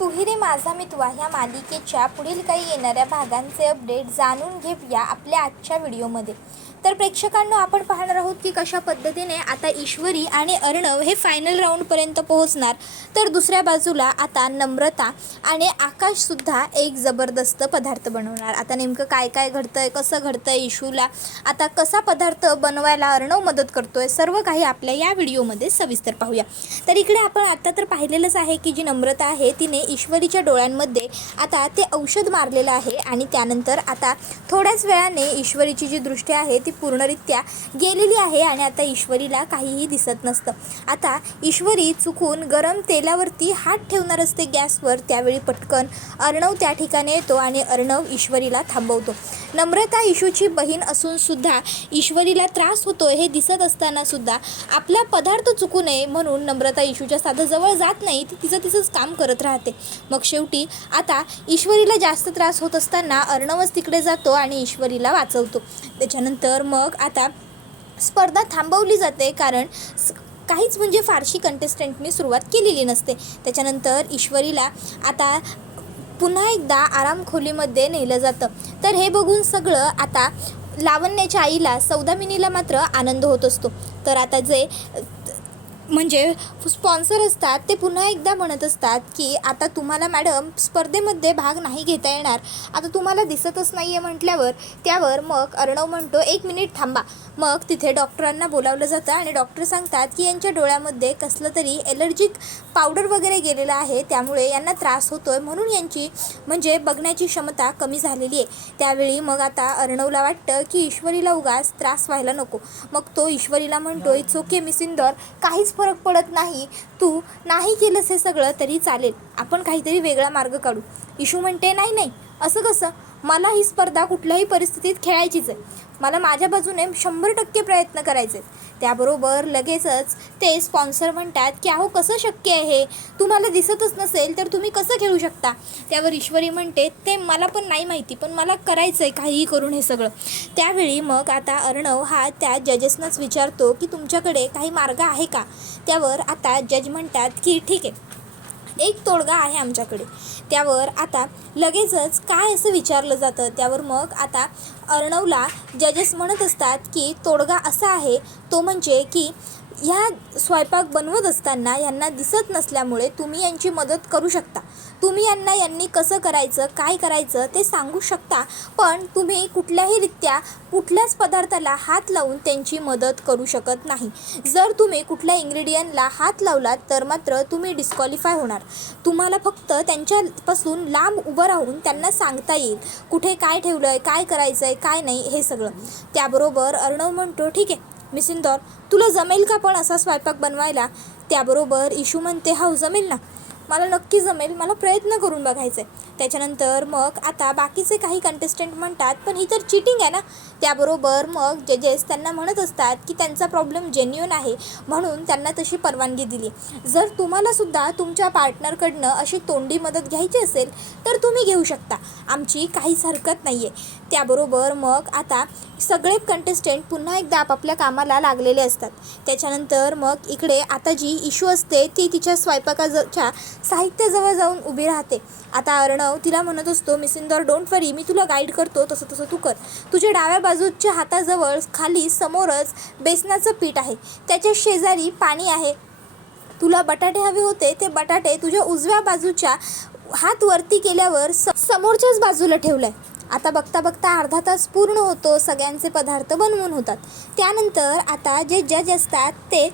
तुही रे माझा मितवा ह्या मालिकेच्या पुढील काही येणाऱ्या भागांचे अपडेट जाणून घेऊया आपल्या आजच्या व्हिडिओमध्ये। तर प्रेक्षकांनो, आपण पाहणार आहोत की कशा पद्धतीने आता ईश्वरी आणि अर्णव हे फायनल राऊंडपर्यंत पोहोचणार। तर दुसऱ्या बाजूला आता नम्रता आणि आकाशसुद्धा एक जबरदस्त पदार्थ बनवणार। आता नेमकं काय काय घडतंय, कसं घडतंय, इशूला आता कसा पदार्थ बनवायला अर्णव मदत करतोय, सर्व काही आपल्या या व्हिडिओमध्ये सविस्तर पाहूया। तर इकडे आपण आता तर पाहिलेलंच आहे की जी नम्रता आहे तिने ईश्वरीच्या डोळ्यांमध्ये आता ते औषध मारलेलं आहे आणि त्यानंतर आता थोड्याच वेळाने ईश्वरीची जी दृष्टी आहे ती पूर्णरित्या गेलेली आहे आणि आता ईश्वरीला काहीही दिसत नसतं। आता ईश्वरी चुकून गरम तेलावरती हात ठेवणार असते गॅसवर, त्यावेळी पटकन अर्णव त्या ठिकाणी येतो आणि अर्णव ईश्वरीला थांबवतो। नम्रता इशूची बहीण असून सुद्धा ईश्वरीला त्रास होतोय हे दिसत असताना सुद्धा आपला पदार्थ चुकू नये म्हणून नम्रता इशूच्या साधं जवळ जात नाही, ती तिचंच काम करत राहते। मग शेवटी आता ईश्वरीला जास्त त्रास होत असताना अर्णवच तिकडे जातो आणि ईश्वरीला वाचवतो। त्याच्यानंतर मग आता स्पर्धा थांबवली जाते, कारण काहीच म्हणजे फारशी कंटेस्टंटनी सुरुवात केलेली नसते। त्याच्यानंतर ईश्वरीला आता पुन्हा एकदा आराम खोलीमध्ये नेलं जातं। तर हे बघून सगळं आता लावण्याच्या आईला सौदामिनीला मात्र आनंद होत असतो। तर आता जे म्हणजे स्पॉन्सर असतात ते पुन्हा एकदा म्हणत असतात की आता तुम्हाला मॅडम स्पर्धेमध्ये भाग नाही घेता येणार, आता तुम्हाला दिसतच नाही आहे म्हटल्यावर त्यावर मग अर्णव म्हणतो 1 मिनिट थांबा। मग तिथे डॉक्टरांना बोलावलं जातं आणि डॉक्टर सांगतात की यांच्या डोळ्यामध्ये कसलं तरी एलर्जिक पावडर वगैरे गेलेलं आहे, त्यामुळे यांना त्रास होतोय म्हणून यांची म्हणजे बघण्याची क्षमता कमी झालेली आहे। त्यावेळी मग आता अर्णवला वाटतं की ईश्वरीला उगाच त्रास व्हायला नको। मग तो ईश्वरीला म्हणतो इट्स ओके मिस इंदौर, काहीच फरक पडत नाही, तू नाही केलंस हे सगळं तरी चालेल, आपण काहीतरी वेगळा मार्ग काढू। इशू म्हणते नाही नाही, असं कसं, मला ही स्पर्धा कुठल्याही परिस्थितीत खेळायचीच आहे, मला माझ्या बाजूने 100% प्रयत्न करायचे। त्याबरोबर लगेचच ते स्पॉन्सर म्हणतात की अहो कसं शक्य आहे, तुम्हाला दिसतच नसेल तर तुम्ही कसं खेळू शकता। त्यावर ईश्वरी म्हणते ते मला पण नाही माहिती, पण मला करायचं आहे काहीही करून हे सगळं। त्यावेळी मग आता अर्णव हा त्या जजेसनाच विचारतो की तुमच्याकडे काही मार्ग आहे का। त्यावर आता जज म्हणतात की ठीक आहे, एक तोडगा आहे आमच्याकडे। त्यावर आता लगेचच काय असं विचारलं जातं। त्यावर मग आता अर्णवला जजेस म्हणत असतात की तोडगा असा आहे, तो म्हणजे की ह्या स्वयंपाक बनवत असताना यांना दिसत नसल्यामुळे तुम्ही यांची मदत करू शकता, तुम्ही यांनी कसं करायचं काय करायचं ते सांगू शकता, पण तुम्ही कुठल्याही रित्या कुठल्याच पदार्थाला हात लावून त्यांची मदत करू शकत नाही। जर तुम्ही कुठल्या इन्ग्रेडियंटला हात लावलात तर मात्र तुम्ही डिस्क्वालिफाय होणार। तुम्हाला फक्त त्यांच्यापासून लांब उभं राहून त्यांना सांगता येईल कुठे काय ठेवलं आहे, काय करायचं आहे काय नाही हे सगळं। त्याबरोबर अर्णव म्हणतो ठीक आहे मिस इंदौर, तुला जमेल का पण असा स्वयंपाक बनवायला। त्याबरोबर इशू म्हणते हो जमेल ना, मला नक्की जमेल, मला प्रयत्न करून बघायचं आहे। त्याच्यानंतर मग आता बाकीचे काही कंटेस्टंट म्हणतात पण ही तर चिटिंग आहे ना। त्याबरोबर मग जजेस त्यांना म्हणत असतात की त्यांचा प्रॉब्लेम जेन्युइन आहे म्हणून त्यांना तशी परवानगी दिली। जर तुम्हालासुद्धा तुमच्या पार्टनरकडनं अशी तोंडी मदत घ्यायची असेल तर तुम्ही घेऊ शकता, आमची काहीच हरकत नाही आहे। त्याबरोबर मग आता सगळे कंटेस्टंट पुन्हा एकदा आपापल्या कामाला लागलेले असतात। त्याच्यानंतर मग इकडे आता जी इशू असते ती तिच्या स्वयंपाकाच्या साहित्याजवळ जाऊन उभी राहते। आता अर्णव तिला म्हणत असतो मिस इंदौर डोंट वरी, मी तुला गाईड करतो, तसं तसं तू कर। तुझ्या डाव्या बाजूच्या हाताजवळ खाली समोरच बेसनाचं पीठ आहे, त्याच्या शेजारी पाणी आहे, तुला बटाटे हवे होते ते बटाटे तुझ्या उजव्या बाजूच्या हात वरती केल्यावर समोरच्याच बाजूला ठेवलं आहे। आता बघता बघता अर्धा तास पूर्ण होतो, सगळ्यांचे पदार्थ बनवून होतात। त्यानंतर आता जे जज असतात ते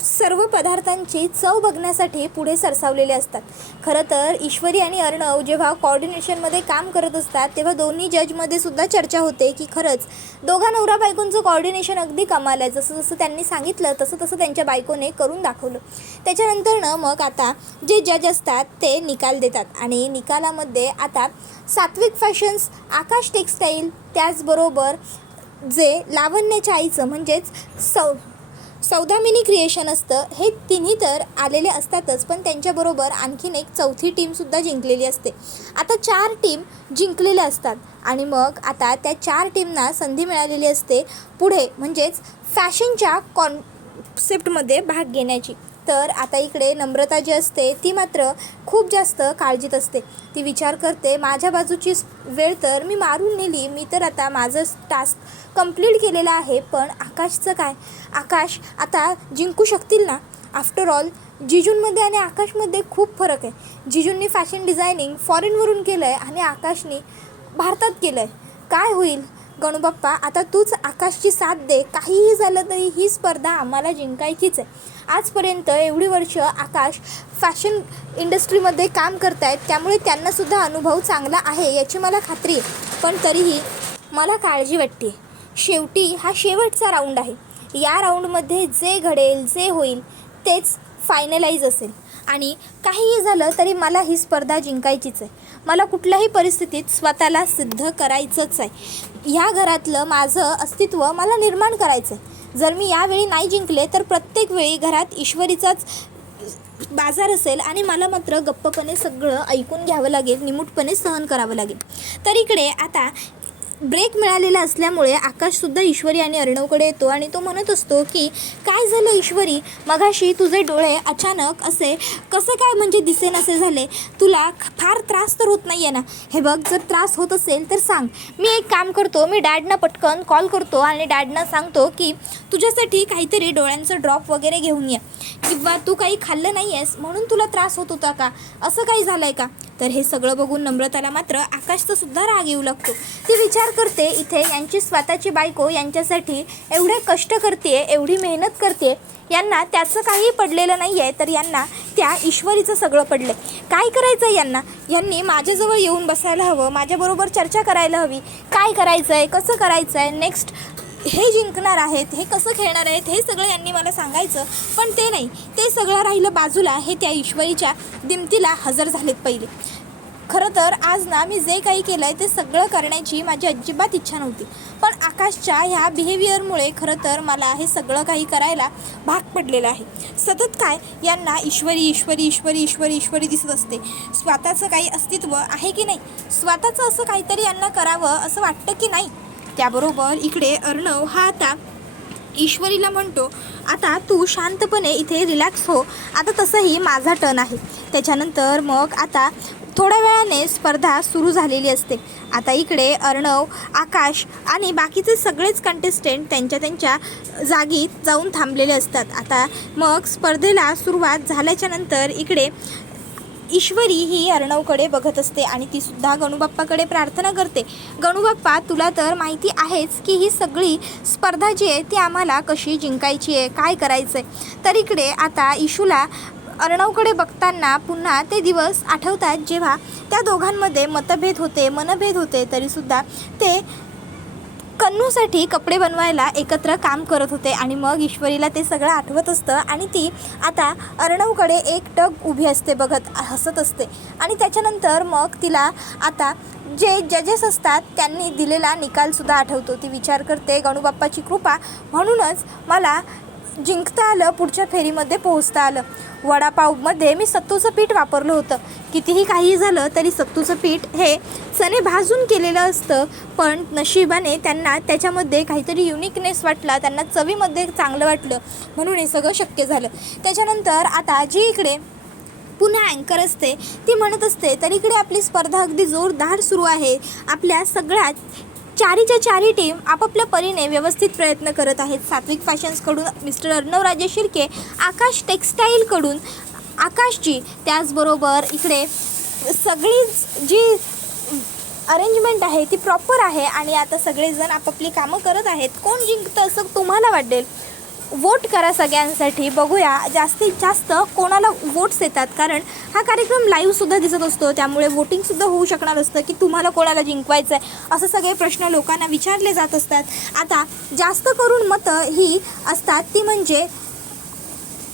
सर्व पदार्थांची चव बघण्यासाठी पुढे सरसावलेले असतात। खरं तर ईश्वरी आणि अर्णव जेव्हा कोऑर्डिनेशनमध्ये काम करत असतात तेव्हा दोन्ही जजमध्ये सुद्धा चर्चा होते की खरंच दोघा नवरा बायकोंचं कोऑर्डिनेशन अगदी कमाल आहे, जसं जसं त्यांनी सांगितलं तसं तसं त्यांच्या बायकोने करून दाखवलं। त्याच्यानंतरनं मग आता जे जज असतात ते निकाल देतात आणि निकालामध्ये आता सात्विक फॅशन्स, आकाश टेक्स्टाईल, त्याचबरोबर जे लावण्याच्या आईचं म्हणजेच सौदामिनी क्रिएशन असतं, हे तिन्ही तर आलेले असतातच, पण त्यांच्याबरोबर आणखीन एक चौथी टीमसुद्धा जिंकलेली असते। आता 4 टीम जिंकलेल्या असतात आणि मग आता त्या 4 टीमना संधी मिळालेली असते पुढे म्हणजेच फॅशनच्या कॉन्सेप्टमध्ये भाग घेण्याची। तर आता इकडे नम्रता जी असते ती मात्र खूप जास्त काळजीत असते. ती विचार करते माझ्या बाजूची वेळ तर मी मारून नेली, मी तर आता माझं टास्क कंप्लीट केलेलं आहे, पण आकाशचं काय? आकाश आता जिंकू शकतील ना? आफ्टर ऑल जिजूंमध्ये आणि आकाशमध्ये खूप फरक आहे. जिजूंनी फॅशन डिझायनिंग फॉरेनवरून केलं आहे आणि आकाशने भारतात केलं आहे. काय होईल? गणूबाप्पा आता तूच आकाशची साथ दे. काहीही झालं तरी ही स्पर्धा आम्हाला जिंकायचीच आहे. आजपर्यंत एवढी वर्ष आकाश फॅशन इंडस्ट्रीमध्ये काम करत आहेत, त्यामुळे त्यांनासुद्धा अनुभव चांगला आहे याची मला खात्री आहे. पण तरीही मला काळजी वाटते. शेवटी हा शेवटचा राऊंड आहे. या राऊंडमध्ये जे घडेल जे होईल तेच फायनलाइज असेल आणि काहीही झालं तरी मला ही स्पर्धा जिंकायचीच आहे. मला कुठल्याही परिस्थितीत स्वतःला सिद्ध करायचंच आहे. ह्या घरातलं माझं अस्तित्व मला निर्माण करायचं आहे. जर मी यावेळी नाही जिंकले तर प्रत्येक वेळी घरात ईश्वरीचाच बाजार असेल आणि मला मात्र गप्पपणे सगळं ऐकून घ्यावं लागेल, निमूटपणे सहन करावं लागेल. तर इकडे आता ब्रेक मिळालेला असल्यामुळे आकाशसुद्धा ईश्वरी आणि अर्णवकडे येतो आणि तो म्हणत असतो की काय झालं ईश्वरी, मगाशी तुझे डोळे अचानक असे कसं काय म्हणजे दिसेनासे झाले? तुला फार त्रास तर होत नाही आहे ना? हे बघ, जर त्रास होत असेल तर सांग. मी एक काम करतो, मी डॅडना पटकन कॉल करतो आणि डॅडना सांगतो की तुझ्यासाठी काहीतरी डोळ्यांचं ड्रॉप वगैरे घेऊन ये, किंवा तू काही खाल्लं नाही आहेस म्हणून तुला त्रास होत होता का, असं काही झालं आहे का? तर हे सगळं बघून नम्रताला मात्र आकाशचा सुद्धा राग येऊ लागतो. ती विचार करते इथे यांची स्वतःची बायको यांच्यासाठी एवढे कष्ट करते, एवढी मेहनत करते, यांना त्याचं काही पडलेलं नाही आहे, तर यांना त्या ईश्वरीचं सगळं पडलं आहे. काय करायचं आहे यांना? यांनी माझ्याजवळ येऊन बसायला हवं, माझ्याबरोबर चर्चा करायला हवी. काय करायचं आहे, कसं करायचं आहे, नेक्स्ट हे जिंकणार आहेत, हे कसं खेळणार आहेत, हे सगळं यांनी मला सांगायचं. पण ते नाही, ते सगळं राहिलं बाजूला. हे त्या ईश्वरीच्या दिमतीला हजर झालेत पहिले. खरं तर आज ना मी जे काही केलं आहे ते सगळं करण्याची माझी अजिबात इच्छा नव्हती, पण आकाशच्या ह्या बिहेवियरमुळे खरं तर मला हे सगळं काही करायला भाग पडलेलं आहे. सतत काय यांना ईश्वरी ईश्वरी ईश्वरी ईश्वरी ईश्वरी दिसत असते. स्वतःचं काही अस्तित्व आहे की नाही? स्वतःचं असं काहीतरी यांना करावं असं वाटतं की नाही? त्याबरोबर इकडे अर्णव हा आता ईश्वरीला म्हणतो आता तू शांतपणे इथे रिलॅक्स हो, आता तसंही माझा टर्न आहे. त्याच्यानंतर मग आता थोड्या वेळाने स्पर्धा सुरू झालेली असते. आता इकडे अर्णव, आकाश आणि बाकीचे सगळेच कंटेस्टंट त्यांच्या जागी जाऊन थांबलेले असतात. आता मग स्पर्धेला सुरुवात झाल्याच्यानंतर इकडे ईश्वरी ही अर्णवकडे बघत असते आणि तीसुद्धा गणूबाप्पाकडे प्रार्थना करते. गणूबाप्पा, तुला तर माहिती आहेच की ही सगळी स्पर्धा जी आहे ती आम्हाला कशी जिंकायची आहे, काय करायचं आहे. तर इकडे आता ईशूला अर्णवकडे बघताना पुन्हा ते दिवस आठवतात जेव्हा त्या दोघांमध्ये मनभेद होते, तरीसुद्धा ते कन्नूसाठी कपडे बनवायला एकत्र काम करत होते. आणि मग ईश्वरीला ते सगळं आठवत असतं आणि ती आता अर्णवकडे एकटक उभी असते, बघत हसत असते. आणि त्याच्यानंतर मग तिला आता जे जजेस असतात त्यांनी दिलेला निकालसुद्धा आठवतो. ती विचार करते गणूबाप्पाची कृपा म्हणूनच मला जिंकता आलं, पुढच्या फेरीमध्ये पोहोचता आलं. वडापावमध्ये मी सत्तूचं पीठ वापरलं होतं. कितीही काही झालं तरी सत्तूचं पीठ हे चणे भाजून केलेलं असतं, पण नशिबाने त्यांना त्याच्यामध्ये काहीतरी युनिकनेस वाटला, त्यांना चवीमध्ये चांगलं वाटलं, म्हणून हे सगळं शक्य झालं. त्याच्यानंतर आता जी इकडे पुन्हा अँकर असते ती म्हणत असते तर इकडे आपली स्पर्धा अगदी जोरदार सुरू आहे. आपल्या सगळ्यात चारीच्या चारी टीम आपापल्या परीने व्यवस्थित प्रयत्न करत आहेत. सात्विक फॅशन्सकडून मिस्टर अर्णवराजे शिर्के, आकाश टेक्स्टाईलकडून आकाशजी, त्याचबरोबर इकडे सगळीच जी अरेंजमेंट आहे ती प्रॉपर आहे आणि आता सगळेजण आपापली कामं करत आहेत. कोण जिंकतं असं तुम्हाला वाटेल? वोट करा सगळ्यांसाठी, बघूया जास्तीत जास्त कोणाला वोट्स येतात, कारण हा कार्यक्रम लाईव्हसुद्धा दिसत असतो, त्यामुळे वोटिंगसुद्धा होऊ शकणार असतं की तुम्हाला कोणाला जिंकवायचं आहे, असं सगळे प्रश्न लोकांना विचारले जात असतात. आता जास्त करून मतं ही असतात ती म्हणजे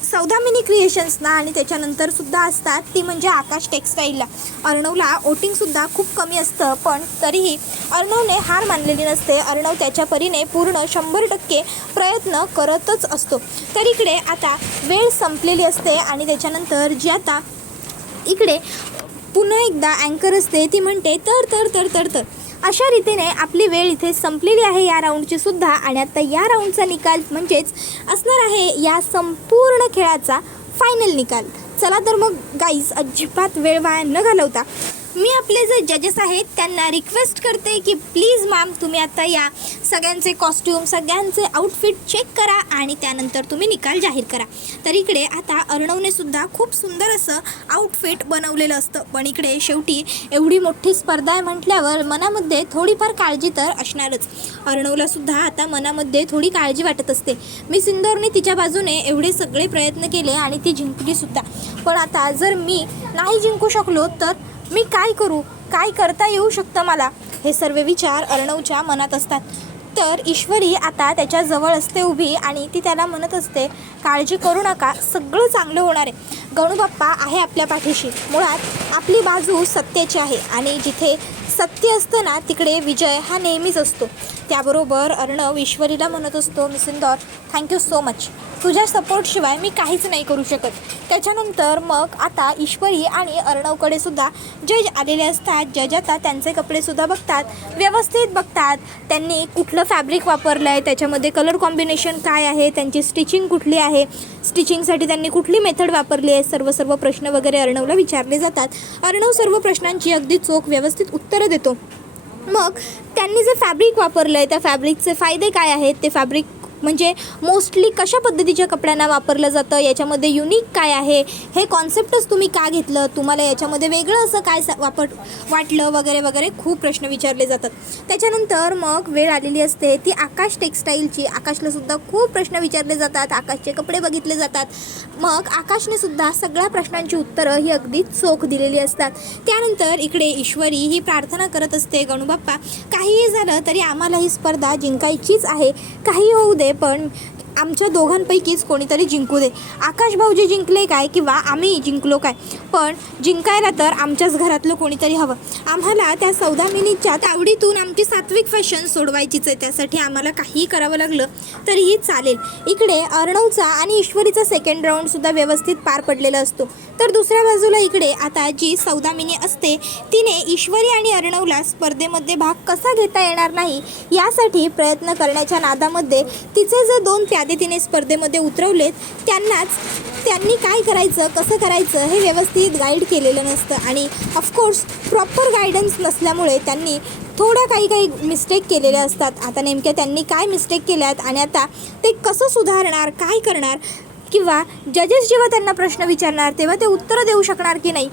सौदामिनी क्रिएशन्सना आणि त्याच्यानंतरसुद्धा असतात ती म्हणजे आकाश टेक्स्टाईलला. अर्णवला वोटिंगसुद्धा खूप कमी असतं, पण तरीही अर्णवने हार मानलेली नसते. अर्णव त्याच्या परीने पूर्ण 100% प्रयत्न करतच असतो. तर इकडे आता वेळ संपलेली असते आणि त्याच्यानंतर जी आता इकडे पुन्हा एकदा अँकर असते ती म्हणते तर अशा रीतीने आपली वेळ इथे संपलेली आहे या राऊंडची सुद्धा. आणि आता या राऊंडचा निकाल म्हणजेच असणार आहे या संपूर्ण खेळाचा फायनल निकाल. चला तर मग गाईज, अजिबात वेळ वाया न घालवता मी आपले जे जजेस आहेत त्यांना रिक्वेस्ट करते की प्लीज मॅम, तुम्ही आता या सगळ्यांचे कॉस्ट्यूम, सगळ्यांचे आउटफिट चेक करा आणि त्यानंतर तुम्ही निकाल जाहीर करा. तर इकडे आता अर्णवने सुद्धा खूप सुंदर असं आउटफिट बनवलेलं असतं, पण इकडे शेवटी एवढी मोठी स्पर्धा आहे म्हटल्यावर मनामध्ये थोडीफार काळजी तर असणारच. अर्णवला सुद्धा आता मनामध्ये थोडी काळजी वाटत असते. मिस इंदौरने तिच्या बाजूने एवढे सगळे प्रयत्न केले आणि ती जिंकलीसुद्धा, पण आता जर मी नाही जिंकू शकलो तर मी काय करू, काय करता येऊ शकतं मला, हे सर्व विचार अर्णवच्या मनात असतात. तर ईश्वरी आता त्याच्याजवळ असते उभी आणि ती त्याला म्हणत असते, काळजी करू नका, सगळं चांगलं होणार आहे. गणूबाप्पा आहे आपल्या पाठीशी. मुळात आपली बाजू सत्याची आहे आणि जिथे सत्य असतं ना तिकडे विजय हा नेहमीच असतो. त्याबरोबर अर्णव ईश्वरीला म्हणत असतो, miss Indore, thank you so much, तुझ्या सपोर्टशिवाय मी काहीच नाही करू शकत. त्याच्यानंतर मग आता ईश्वरी आणि अर्णवकडे सुद्धा जज आलेले असतात. जज आता त्यांचे कपडेसुद्धा बघतात, व्यवस्थित बघतात, त्यांनी कुठलं फॅब्रिक वापरलं आहे, त्याच्यामध्ये कलर कॉम्बिनेशन काय आहे, त्यांची स्टिचिंग कुठली आहे, स्टिचिंगसाठी त्यांनी कुठली मेथड वापरली आहे, सर्व प्रश्न वगैरे अर्णवला विचारले जातात. अर्णव सर्व प्रश्नांची अगदी चोख व्यवस्थित उत्तरं देतो. मग त्यांनी जे फॅब्रिक वापरलं आहे त्या फॅब्रिकचे फायदे काय आहेत, ते फॅब्रिक म्हणजे मोस्टली कशा पद्धतीच्या कपड्यांना वापरलं जातं, याच्यामध्ये युनिक काय आहे, हे कॉन्सेप्टच तुम्ही का घेतलं, तुम्हाला याच्यामध्ये वेगळं असं काय वाटलं वगैरे वगैरे खूप प्रश्न विचारले जातात. त्याच्यानंतर मग वेळ आलेली असते ती आकाश टेक्स्टाईलची. आकाशलासुद्धा खूप प्रश्न विचारले जातात, आकाशचे कपडे बघितले जातात. मग आकाशनेसुद्धा सगळ्या प्रश्नांची उत्तरं ही अगदी चोख दिलेली असतात. त्यानंतर इकडे ईश्वरी ही प्रार्थना करत असते, गणूबाप्पा, काहीही झालं तरी आम्हाला ही स्पर्धा जिंकायचीच आहे, काही होऊ दे, पण आमच्या दोघांपैकीच कोणीतरी जिंकू दे. आकाश भाऊजी जिंकले काय किंवा आम्ही जिंकलो काय, पण जिंकायला तर आमच्याच घरातलं कोणीतरी हवं. आम्हाला त्या सौदामिनीच्या तावडीतून आमची सात्विक फॅशन सोडवायचीच आहे, त्यासाठी आम्हाला काहीही करावं लागलं तरीही चालेल. इकडे अर्णवचा आणि ईश्वरीचा सेकंड राऊंडसुद्धा व्यवस्थित पार पडलेला असतो. तर दुसऱ्या बाजूला इकडे आता जी सौदामिनी असते तिने ईश्वरी आणि अर्णवला स्पर्धेमध्ये भाग कसा घेता येणार नाही यासाठी प्रयत्न करण्याच्या नादामध्ये तिचे जे 2 प्यादे तिने स्पर्धेमध्ये उतरवलेत त्यांनी काय करायचं, कसं करायचं हे व्यवस्थित गाईड केलेलं नसतं आणि ऑफकोर्स प्रॉपर गायडन्स नसल्यामुळे त्यांनी थोड्या काही मिस्टेक केलेल्या असतात. आता नेमक्या त्यांनी काय मिस्टेक केल्यात आणि आता ते कसं सुधारणार, काय करणार, किंवा जजेस जेव्हा त्यांना प्रश्न विचारणार तेव्हा ते उत्तरं देऊ शकणार की नाही,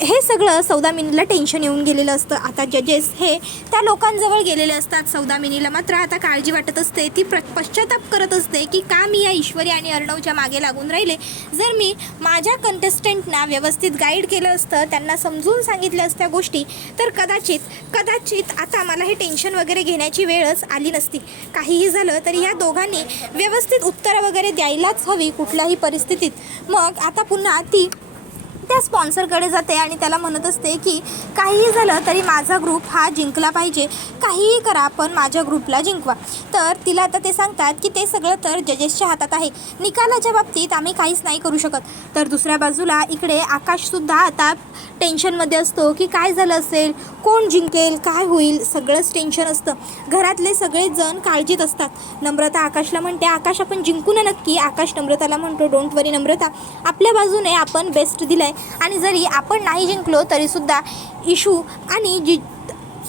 हे सगळं सौदामिनीला टेन्शन येऊन गेलेलं असतं. आता जजेस हे त्या लोकांजवळ गेलेले असतात. सौदामिनीला मात्र आता काळजी वाटत असते, ती पश्चाताप करत असते की का मी या ईश्वरी आणि अर्णवच्या मागे लागून राहिले. जर मी माझ्या कंटेस्टंटना व्यवस्थित गाईड केलं असतं, त्यांना समजून सांगितल्या असत्या गोष्टी, तर कदाचित आता मला हे टेन्शन वगैरे घेण्याची वेळच आली नसती. काहीही झालं तरी या दोघांनी व्यवस्थित उत्तरं वगैरे द्यायलाच हवी कुठल्याही परिस्थितीत. मग आता पुन्हा ती त्या स्पॉन्सरकडे जाते आणि त्याला म्हणत असते की काहीही झालं तरी माझा ग्रुप हा जिंकला पाहिजे, काहीही करा पण माझ्या ग्रुपला जिंकवा. तर तिला आता ते सांगतात की ते सगळं तर जजेसच्या हातात आहे, निकालाच्या बाबतीत आम्ही काहीच नाही करू शकत. तर दुसऱ्या बाजूला इकडे आकाशसुद्धा आता टेन्शनमध्ये असतो की काय झालं असेल, कोण जिंकेल, काय होईल, सगळंच टेन्शन असतं. घरातले सगळेजण काळजीत असतात. नम्रता आकाशला म्हणते, आकाश आपण जिंकू ना नक्की. आकाश नम्रताला म्हणतो, डोंट वरी नम्रता, आपल्या बाजूने आपण बेस्ट दिलं आहे आणि जरी आपण नाही जिंकलो तरीसुद्धा इशू आणि जी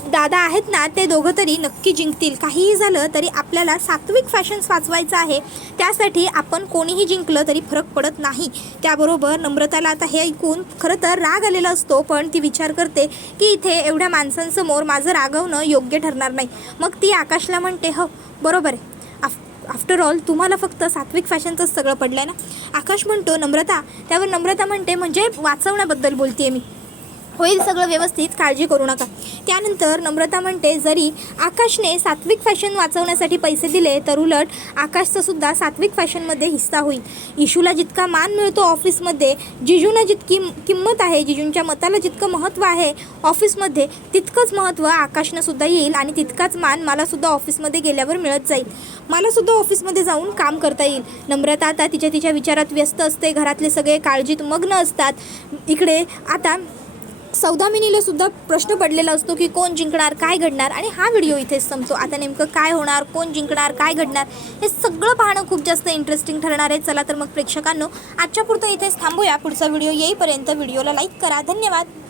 दादा आहेत ना ते दोघं तरी नक्की जिंकतील. काहीही झालं तरी आपल्याला सात्विक फॅशन्स वाचवायचं आहे, त्यासाठी आपण कोणीही जिंकलं तरी फरक पडत नाही. त्याबरोबर नम्रताला आता हे ऐकून खरं तर राग आलेला असतो, पण ती विचार करते की इथे एवढ्या माणसांसमोर माझं रागवणं योग्य ठरणार नाही. मग ती आकाशला म्हणते, हो बरोबर आहे, आफ्टर ऑल तुम्हाला फक्त सात्विक फॅशनचंच सगळं पडलं आहे ना. आकाश म्हणतो नम्रता, त्यावर नम्रता म्हणते म्हणजे वाचवण्याबद्दल बोलते मी, होईल सगळं व्यवस्थित, काळजी करू नका. त्यानंतर नम्रता म्हणते, जरी आकाशने सात्विक फॅशन वाचवण्यासाठी पैसे दिले तर उलट आकाशचा सुद्धा सात्विक फॅशनमध्ये हिस्सा होईल. इशूला जितका मान मिळतो ऑफिसमध्ये, जिजूंना जितकी किंमत आहे, जिजूंच्या मताला जितकं महत्त्व आहे ऑफिसमध्ये, तितकंच महत्त्व आकाशनं सुद्धा येईल आणि तितकाच मान मलासुद्धा ऑफिसमध्ये गेल्यावर मिळत जाईल. मलासुद्धा ऑफिसमध्ये जाऊन काम करता येईल. नम्रता आता तिच्या विचारात व्यस्त असते, घरातले सगळे काळजीत मग्न असतात. इकडे आता सौदामिनीला सुद्धा प्रश्न पडलेला असतो की कोण जिंकणार, काय घडणार, आणि हा व्हिडिओ इथेच संपतो. आता नेमकं काय होणार, कोण जिंकणार, काय घडणार, हे सगळं पाहणं खूप जास्त इंटरेस्टिंग ठरणार आहे. चला तर मग प्रेक्षकांनो, आजच्या पुरतं इथेच थांबूया. पुढचा व्हिडिओ येईपर्यंत व्हिडिओला लाईक करा. धन्यवाद.